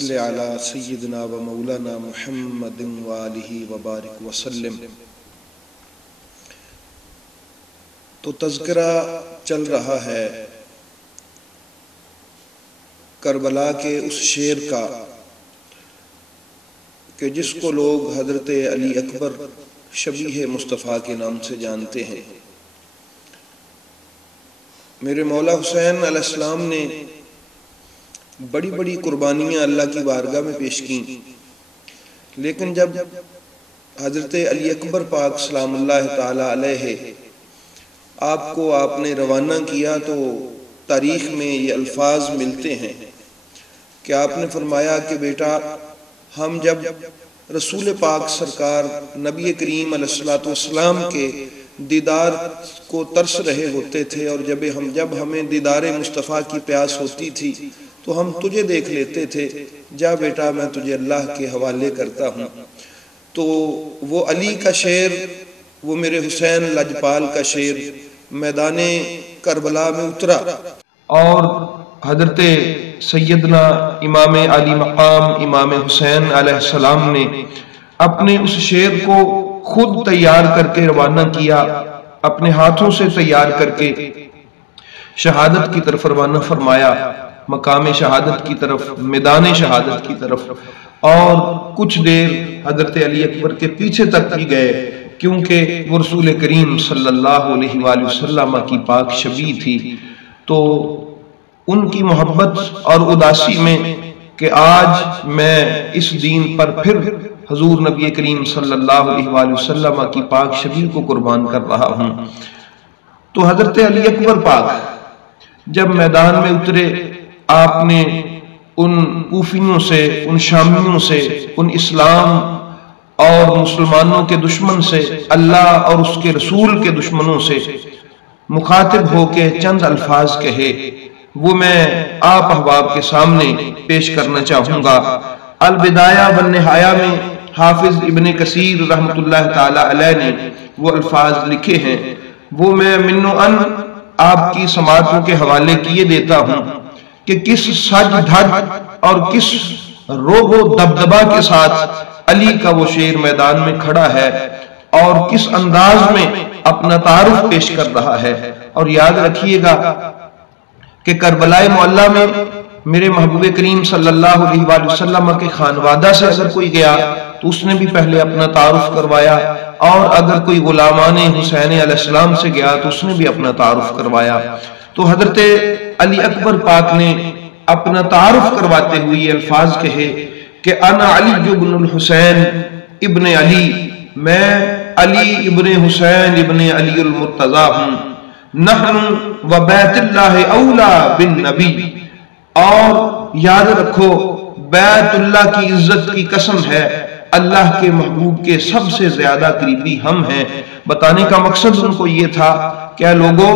صلی علی سیدنا و مولانا محمد وآلہ وبارک وسلم۔ تو تذکرہ چل رہا ہے کربلا کے اس شیر کا کہ جس کو لوگ حضرت علی اکبر شبیہ مصطفیٰ کے نام سے جانتے ہیں۔ میرے مولا حسین علیہ السلام نے بڑی بڑی قربانیاں اللہ کی بارگاہ میں پیش کیں، لیکن جب حضرت علی اکبر پاک سلام اللہ تعالی علیہ آپ کو آپ نے روانہ کیا تو تاریخ میں یہ الفاظ ملتے ہیں کہ آپ نے فرمایا کہ بیٹا ہم جب رسول پاک سرکار نبی کریم علیہ السلام کے دیدار کو ترس رہے ہوتے تھے، اور جب ہمیں دیدار مصطفیٰ کی پیاس ہوتی تھی تو ہم تجھے دیکھ لیتے تھے، جا بیٹا میں تجھے اللہ کے حوالے کرتا ہوں۔ تو وہ علی کا شعر، وہ میرے حسین لجپال کا شعر میدان کربلا میں اترا، اور حضرت سیدنا امام علی مقام امام حسین علیہ السلام نے اپنے اس شعر کو خود تیار کر کے روانہ کیا، اپنے ہاتھوں سے تیار کر کے شہادت کی طرف روانہ فرمایا، مقام شہادت کی طرف، میدان شہادت کی طرف، اور کچھ دیر حضرت علی اکبر کے پیچھے تک بھی گئے، کیونکہ وہ رسول کریم صلی اللہ علیہ وآلہ وسلم کی پاک شبیہ تھی۔ تو ان کی محبت اور اداسی میں کہ آج میں اس دین پر پھر حضور نبی کریم صلی اللہ علیہ وآلہ وسلم کی پاک شبیہ کو قربان کر رہا ہوں، تو حضرت علی اکبر پاک جب میدان میں اترے، آپ نے ان کوفیوں سے، ان شامیوں سے، ان اسلام اور مسلمانوں کے دشمن سے، اللہ اور اس کے رسول کے دشمنوں سے مخاطب ہو کے چند الفاظ کہے، وہ میں آپ احباب کے سامنے پیش کرنا چاہوں گا۔ البدایہ والنہایہ میں حافظ ابن کثیر رحمۃ اللہ تعالی علیہ نے وہ الفاظ لکھے ہیں، وہ میں من و ان آپ کی سماعتوں کے حوالے کیے دیتا ہوں کہ کس سج دھج اور کس روب و دبدبہ کے ساتھ علی کا وہ شیر میدان میں کھڑا ہے اور کس انداز میں اپنا تعارف پیش کر رہا ہے۔ اور یاد رکھیے گا کہ کربلا معلیٰ میں میرے محبوب کریم صلی اللہ علیہ وآلہ وسلم کے خانوادہ سے اگر کوئی گیا تو اس نے بھی پہلے اپنا تعارف کروایا، اور اگر کوئی غلامان حسین علیہ السلام سے گیا تو اس نے بھی اپنا تعارف کروایا۔ تو حضرت علی اکبر پاک نے اپنا تعارف کرواتے ہوئے یہ الفاظ کہے کہ انا علی ابن الحسین ابن علی، میں علی ابن حسین ابن علی المرتضی ہوں، نحن و بیت اللہ اولا بالنبی، اور یاد رکھو بیت اللہ کی عزت کی قسم ہے، اللہ کے محبوب کے سب سے زیادہ قریبی ہم ہیں۔ بتانے کا مقصد ان کو یہ تھا کہ اے لوگوں،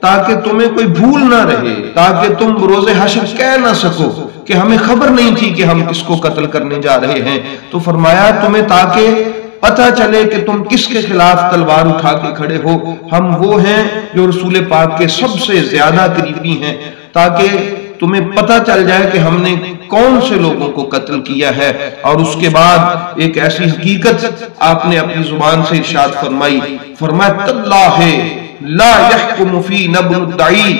تاکہ تمہیں کوئی بھول نہ رہے، تاکہ تم روز حشر کہہ نہ سکو کہ ہمیں خبر نہیں تھی کہ ہم کس کو قتل کرنے جا رہے ہیں، تو فرمایا تمہیں تاکہ پتہ چلے کہ تم کس کے خلاف تلوار اٹھا کے کھڑے ہو، ہم وہ ہیں جو رسول پاک کے سب سے زیادہ قریبی ہیں، تاکہ تمہیں پتہ چل جائے کہ ہم نے کون سے لوگوں کو قتل کیا ہے۔ اور اس کے بعد ایک ایسی حقیقت آپ نے اپنی زبان سے ارشاد فرمائی، فرمایا تاللہ لا یحکم فینا ابن الدعی،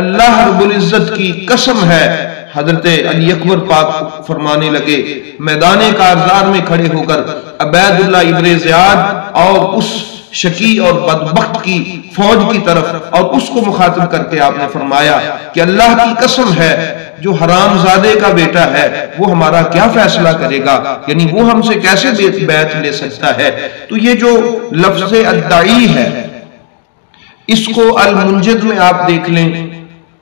اللہ رب العزت کی قسم ہے۔ حضرت علی اکبر پاک فرمانے لگے میدان کارزار میں کھڑے ہو کر عبید اللہ ابن زیاد اور اس شقی اور بدبخت کی فوج کی طرف، اور اس کو مخاطب کر کے آپ نے فرمایا کہ اللہ کی قسم ہے جو حرام زادے کا بیٹا ہے وہ ہمارا کیا فیصلہ کرے گا، یعنی وہ ہم سے کیسے بیعت لے سکتا ہے۔ تو یہ جو لفظ الدعی ہے، اس کو المنجد میں آپ دیکھ لیں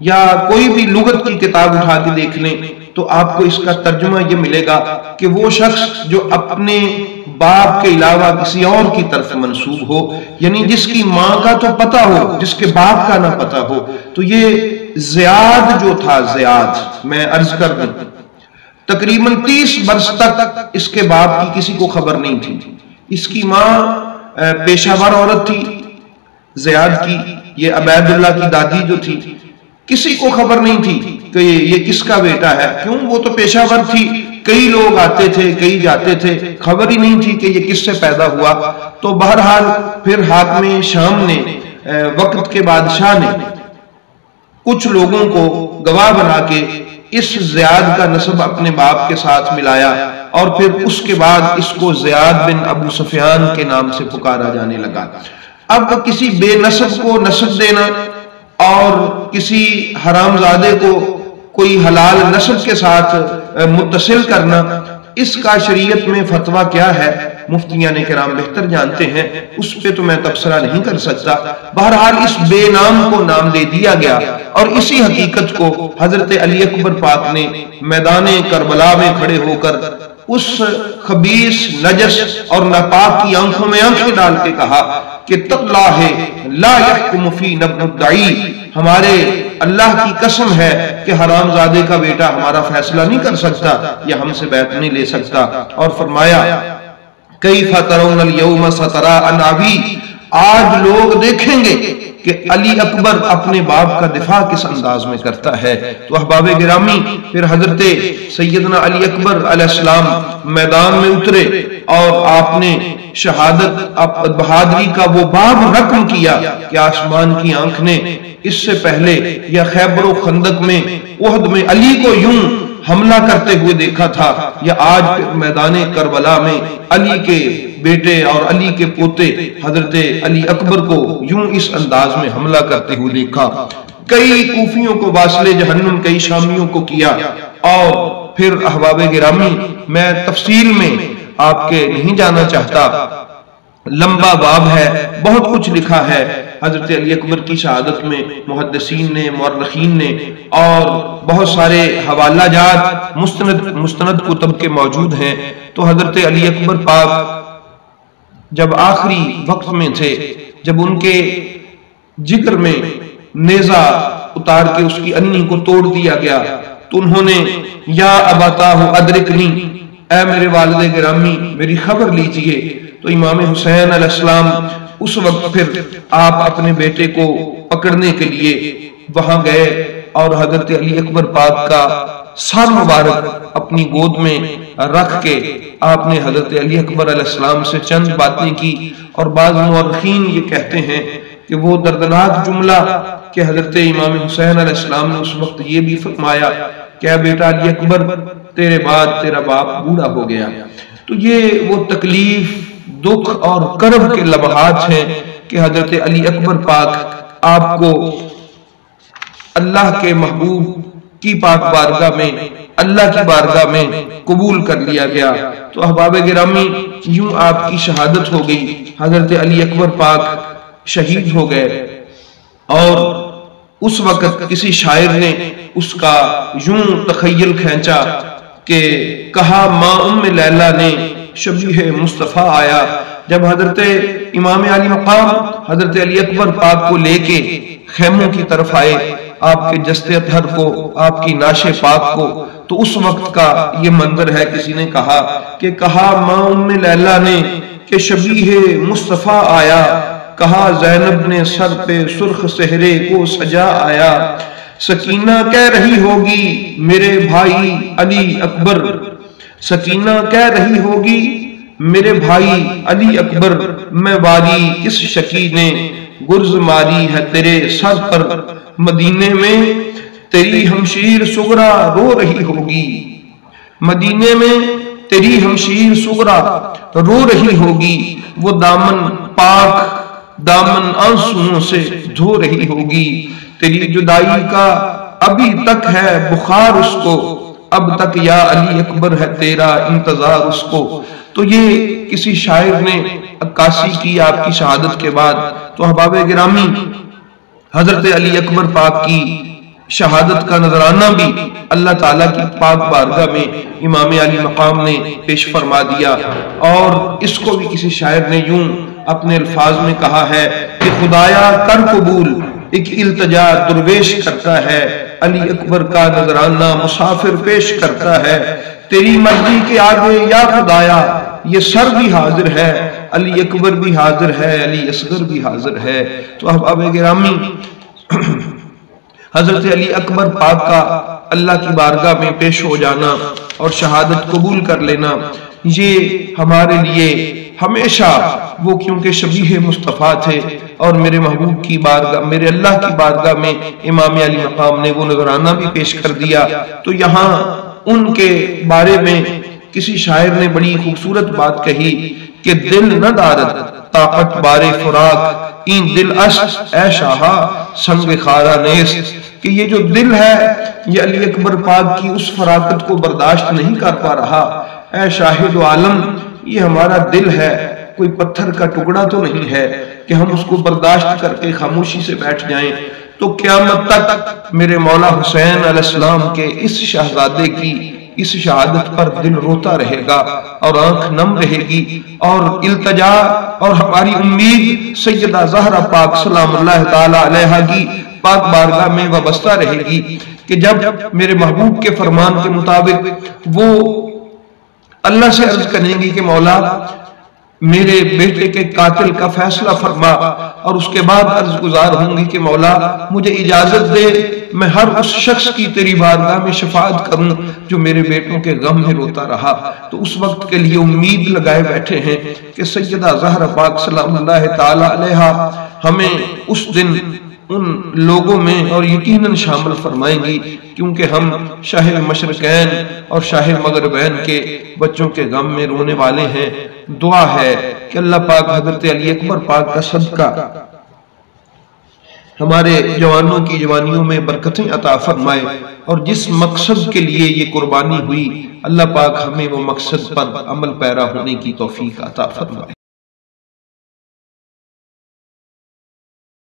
یا کوئی بھی لغت کی کتاب اٹھا کے دیکھ لیں تو آپ کو اس کا ترجمہ یہ ملے گا کہ وہ شخص جو اپنے باپ کے علاوہ کسی اور کی طرف منسوب ہو، یعنی جس کی ماں کا تو پتہ ہو، جس کے باپ کا نہ پتہ ہو۔ تو یہ زیاد جو تھا، زیاد میں عرض کر دوں تقریباً 30 برس تک اس کے باپ کی کسی کو خبر نہیں تھی۔ اس کی ماں پیشہ ور عورت تھی زیاد کی، یہ عبید اللہ کی دادی جو تھی، کسی کو خبر نہیں تھی کہ یہ کس کا بیٹا ہے، کیوں وہ تو پیشہ ور تھی، کئی لوگ آتے تھے کئی جاتے تھے، خبر ہی نہیں تھی کہ یہ کس سے پیدا ہوا۔ تو بہرحال پھر حاکم شام نے، وقت کے بادشاہ نے کچھ لوگوں کو گواہ بنا کے اس زیاد کا نسب اپنے باپ کے ساتھ ملایا، اور پھر اس کے بعد اس کو زیاد بن ابو سفیان کے نام سے پکارا جانے لگا۔ اب کسی بے نسب کو نسب دینا اور کسی حرامزادے کو کوئی حلال نسب کے ساتھ متصل کرنا، اس کا شریعت میں فتویٰ کیا ہے مفتیان کرام بہتر جانتے ہیں، اس پہ تو میں تبصرہ نہیں کر سکتا۔ بہرحال اس بے نام کو نام دے دیا گیا، اور اسی حقیقت کو حضرت علی اکبر پاک نے میدان کربلا میں کھڑے ہو کر اس خبیث، نجس اور ناپاک کی آنکھوں میں آنکھیں ڈال کے کہا کہ تاللہ لا یحکم فینا ابن الدعی، ہمارے اللہ کی قسم ہے کہ حرام زادے کا بیٹا ہمارا فیصلہ نہیں کر سکتا، یا ہم سے بیعت نہیں لے سکتا۔ اور فرمایا کیف ترون اليوم سترى ان ابی، آج لوگ دیکھیں گے کہ علی اکبر اپنے باپ کا دفاع کس انداز میں کرتا ہے۔ تو احباب گرامی، پھر حضرت سیدنا علی اکبر علیہ السلام میدان میں اترے، اور آپ نے شہادت بہادری کا وہ باب رقم کیا کہ آسمان کی آنکھ نے اس سے پہلے یا خیبر و خندق میں، احد میں علی کو یوں حملہ کرتے ہوئے دیکھا تھا، یا آج میدان کربلا میں علی کے بیٹے اور علی کے پوتے حضرت علی اکبر کو یوں اس انداز میں حملہ کرتے ہوئے دیکھا۔ کئی کوفیوں کو واصل جہنم، کئی شامیوں کو کیا۔ اور پھر احباب گرامی، میں تفصیل میں آپ کے نہیں جانا چاہتا، لمبا باب ہے، بہت کچھ لکھا ہے حضرت علی اکبر کی شہادت میں، محدثین نے، مورخین نے، اور بہت سارے حوالہ جات مستند کتب کے موجود ہیں۔ تو حضرت علی اکبر پاک جب آخری وقت میں تھے، جب ان کے جگر میں نیزہ اتار کے اس کی انی کو توڑ دیا گیا، تو انہوں نے یا اباتاہ ادرکنی، اے میرے والد گرامی میری خبر لیجئے۔ تو امام حسین علیہ السلام اس وقت پھر آپ اپنے بیٹے کو پکڑنے کے لیے وہاں گئے، اور حضرت علی اکبر پاک کا سر مبارک اپنی گود میں رکھ کے آپ نے حضرت علی اکبر علیہ السلام سے چند باتیں کی۔ اور بعض مورخین یہ کہتے ہیں کہ وہ دردناک جملہ کہ حضرت امام حسین علیہ السلام نے اس وقت یہ بھی فرمایا کہ اے بیٹا علی اکبر، تیرے بعد تیرا باپ بوڑھا ہو گیا۔ تو یہ وہ تکلیف، دکھ اور کرب کے لمحات ہیں کہ حضرت علی اکبر پاک آپ کو اللہ کے محبوب کی پاک بارگاہ میں، اللہ کی بارگاہ میں قبول کر لیا گیا۔ تو احباب گرامی، یوں آپ کی شہادت ہو گئی، حضرت علی اکبر پاک شہید ہو گئے۔ اور اس وقت کسی شاعر نے اس کا یوں تخیل کھینچا کہ کہا ماں ام لیلہ نے شبیہ مصطفیٰ آیا، جب حضرت امام علی مقام حضرت علی اکبر پاک کو لے کے خیموں کی طرف آئے، آپ کے جستے اطہر کو، آپ کی ناش پاک کو، تو اس وقت کا یہ منظر ہے۔ کسی نے کہا کہ کہا ماں ام لیلہ نے کہ شبیہ مصطفیٰ آیا، کہا زینب نے سر پہ سرخ سہرے کو سجا آیا، سکینہ کہہ رہی ہوگی میرے بھائی علی اکبر، سکینہ کہہ رہی ہوگی میرے بھائی علی اکبر، میں واری کس شکی نے گرز ماری ہے تیرے سر پر، مدینے میں تیری ہمشیر صغرا رو رہی ہوگی، مدینے میں تیری ہمشیر صغرا رو رہی ہوگی، وہ دامن پاک دامن آنسوؤں سے دھو رہی ہوگی، تیری جدائی کا ابھی تک ہے بخار اس کو، اب تک یا علی اکبر ہے تیرا انتظار اس کو۔ تو یہ کسی شاعر نے عکاسی کی آپ کی شہادت کے بعد۔ تو احباب گرامی، حضرت علی اکبر پاک کی شہادت کا نذرانہ بھی اللہ تعالیٰ کی پاک بارگاہ میں امام علی مقام نے پیش فرما دیا، اور اس کو بھی کسی شاعر نے یوں اپنے الفاظ میں کہا ہے کہ خدایا کر قبول، ایک التجا درویش کرتا ہے، علی اکبر کا نذرانہ مسافر پیش کرتا ہے، تیری مرضی کے آگے یا خدایا یہ سر بھی حاضر ہے، علی اکبر بھی حاضر ہے، علی اصغر بھی حاضر ہے۔ تو احباب گرامی، حضرت علی اکبر پاک کا اللہ کی بارگاہ میں پیش ہو جانا اور شہادت قبول کر لینا، یہ ہمارے لیے ہمیشہ وہ کیونکہ شبیہ مصطفیٰ تھے اور میرے محبوب کی بارگاہ، میرے اللہ کی بارگاہ میں امام علی مقام نے وہ نذرانہ بھی پیش کر دیا۔ تو یہاں ان کے بارے میں کسی شاعر نے بڑی خوبصورت بات کہی کہ دل نہ دارد طاقت بارے فراق، این دل اشت اے شاہا سنگ خارا نیست، کہ یہ جو دل ہے یہ علی اکبر پاک کی اس فراقت کو برداشت نہیں کر پا رہا۔ اے شاہد و عالم، یہ ہمارا دل ہے، کوئی پتھر کا ٹکڑا تو نہیں ہے کہ ہم اس کو برداشت کر کے خاموشی سے بیٹھ جائیں۔ تو قیامت تک میرے مولا حسین علیہ السلام کے اس شہزادے کی اس شہادت پر دل روتا رہے گا اور آنکھ نم رہے گی، اور التجا اور ہماری امید سیدہ زہرا پاک سلام اللہ تعالی علیہا کی پاک بارگاہ میں وابستہ رہے گی کہ جب میرے محبوب کے فرمان کے مطابق وہ اللہ سے عرض کریں گی کہ مولا میرے بیٹے کے قاتل کا فیصلہ فرما، اور اس کے بعد عرض گزار ہوں گی کہ مولا مجھے اجازت دے میں ہر اس شخص کی تیری بارگاہ میں شفاعت کروں جو میرے بیٹوں کے غم میں روتا رہا۔ تو اس وقت کے لیے امید لگائے بیٹھے ہیں کہ سیدہ زہرا پاک سلام اللہ تعالی علیہا ہمیں اس دن ان لوگوں میں اور یقیناً شامل فرمائیں گی، کیونکہ ہم شاہ مشرقین اور شاہ مغربین کے بچوں کے غم میں رونے والے ہیں۔ دعا ہے کہ اللہ پاک حضرت علی اکبر پاک کا صدقہ ہمارے جوانوں کی جوانیوں میں برکتیں عطا فرمائے، اور جس مقصد کے لیے یہ قربانی ہوئی اللہ پاک ہمیں وہ مقصد پر عمل پیرا ہونے کی توفیق عطا فرمائے۔